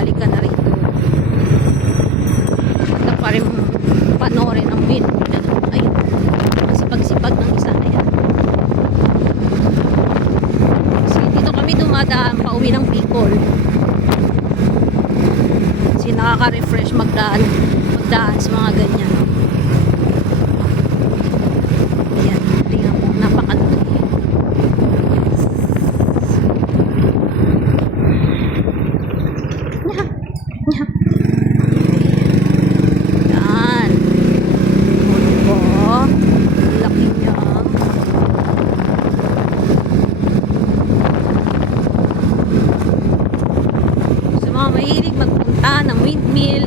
bumalik ka na rito. At pa rin panoorin ang windmill. Ay, masipag-sipag ng isa na yan. Kasi dito kami dumadaan pauwi ng Bicol. Kasi nakaka-refresh magdaan sa mga ganyan. Ayan, tingnan mo, napakalaki. Yan. Ano, laki niya. Sa mga mahilig magpunta ng windmill,